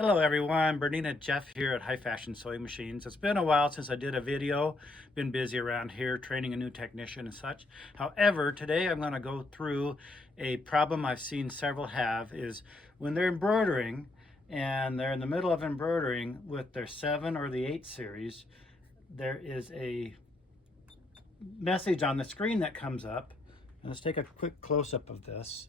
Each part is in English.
Hello everyone, Bernina Jeff here at High Fashion Sewing Machines. It's been a while since I did a video, been busy around here training a new technician and such. However, today I'm going to go through a problem I've seen several have is when they're embroidering and they're in the middle of embroidering with their 7 or the 8 series, there is a message on the screen that comes up. And let's take a quick close-up of this.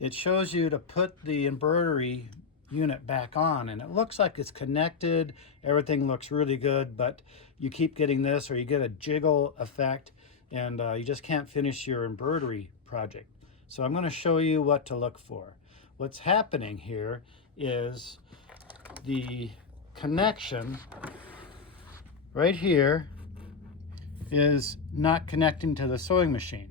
It shows you to put the embroidery unit back on, and it looks like it's connected, everything looks really good, but you keep getting this, or you get a jiggle effect, and you just can't finish your embroidery project. So I'm going to show you what to look for. What's happening here is the connection right here is not connecting to the sewing machine.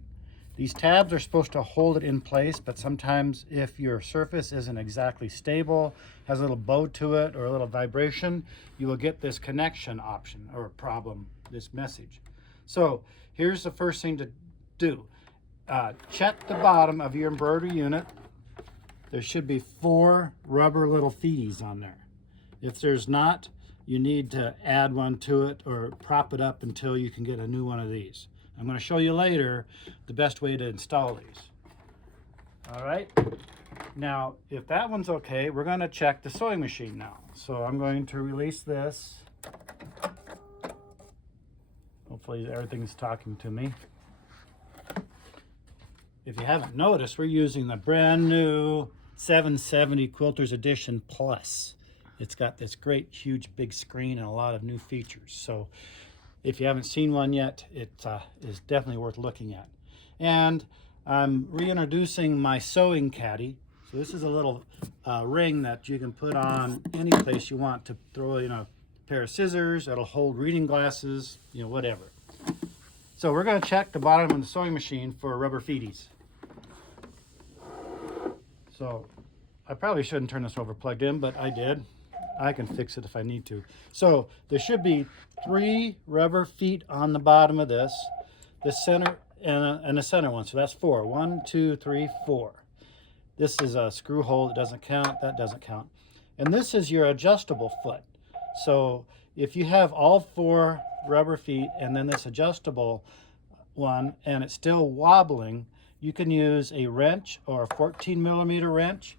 These tabs are supposed to hold it in place, but sometimes if your surface isn't exactly stable, has a little bow to it or a little vibration, you will get this connection option or problem, this message. So here's the first thing to do. Check the bottom of your embroidery unit. There should be 4 rubber little feeties on there. If there's not, you need to add one to it or prop it up until you can get a new one of these. I'm going to show you later the best way to install these. All right. Now, if that one's okay, we're going to check the sewing machine now. So I'm going to release this. Hopefully everything's talking to me. If you haven't noticed, we're using the brand new 770 Quilters Edition Plus. It's got this great, huge, big screen and a lot of new features. So if you haven't seen one yet, it is definitely worth looking at. And I'm reintroducing my sewing caddy. So this is a little ring that you can put on any place you want to throw in a pair of scissors. It'll hold reading glasses, whatever. So we're going to check the bottom of the sewing machine for rubber feeties. So I probably shouldn't turn this over plugged in, but I did. I can fix it if I need to. So there should be 3 rubber feet on the bottom of this, the center and the center one. So that's 4. 1, 2, 3, 4. This is a screw hole. It doesn't count. That doesn't count. And this is your adjustable foot. So if you have all 4 rubber feet and then this adjustable one and it's still wobbling, you can use a wrench or a 14mm wrench.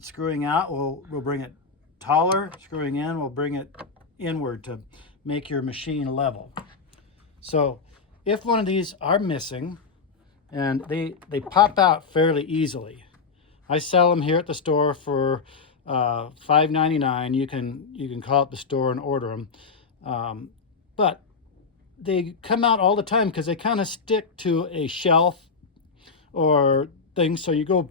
Screwing out will bring it taller, screwing in will bring it inward to make your machine level. So if one of these are missing, and they pop out fairly easily. I sell them here at the store for $5.99. You can call up the store and order them. But they come out all the time because they kind of stick to a shelf or things. So you go,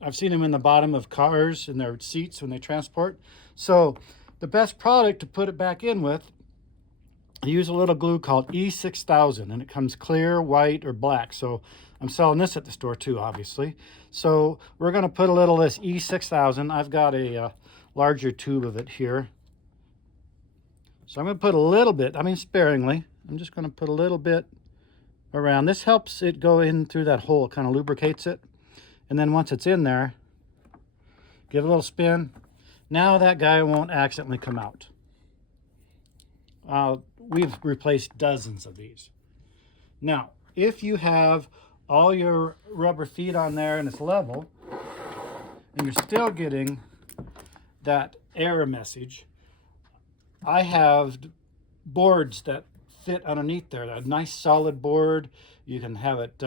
I've seen them in the bottom of cars in their seats when they transport. So the best product to put it back in with, I use a little glue called E6000, and it comes clear, white, or black. So I'm selling this at the store too, obviously. So we're going to put a little of this E6000. I've got a larger tube of it here. So I'm going to put a little bit, sparingly. I'm just going to put a little bit around. This helps it go in through that hole. It kind of lubricates it. And then once it's in there, give it a little spin. Now that guy won't accidentally come out. We've replaced dozens of these. Now, if you have all your rubber feet on there and it's level, and you're still getting that error message, I have boards that fit underneath there. A nice solid board. You can have it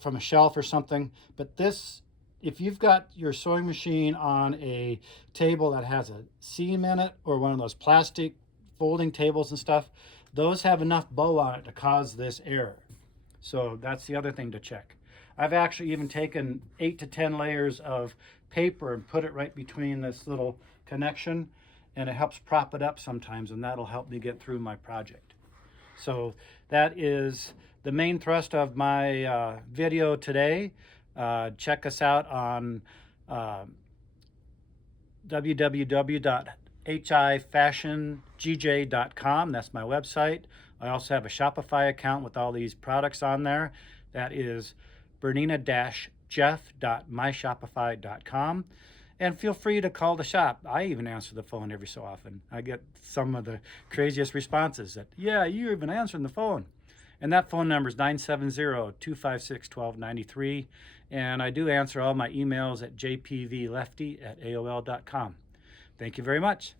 from a shelf or something. But this, if you've got your sewing machine on a table that has a seam in it or one of those plastic folding tables and stuff, those have enough bow on it to cause this error. So that's the other thing to check. I've actually even taken 8 to 10 layers of paper and put it right between this little connection, and it helps prop it up sometimes, and that'll help me get through my project. So that is the main thrust of my video today. Check us out on www.hifashiongjj.com. That's my website. I also have a Shopify account with all these products on there. That is Bernina-Jeff.myshopify.com. And feel free to call the shop. I even answer the phone every so often. I get some of the craziest responses that, yeah, you're even answering the phone. And that phone number is 970-256-1293. And I do answer all my emails at jpvlefty@aol.com. Thank you very much.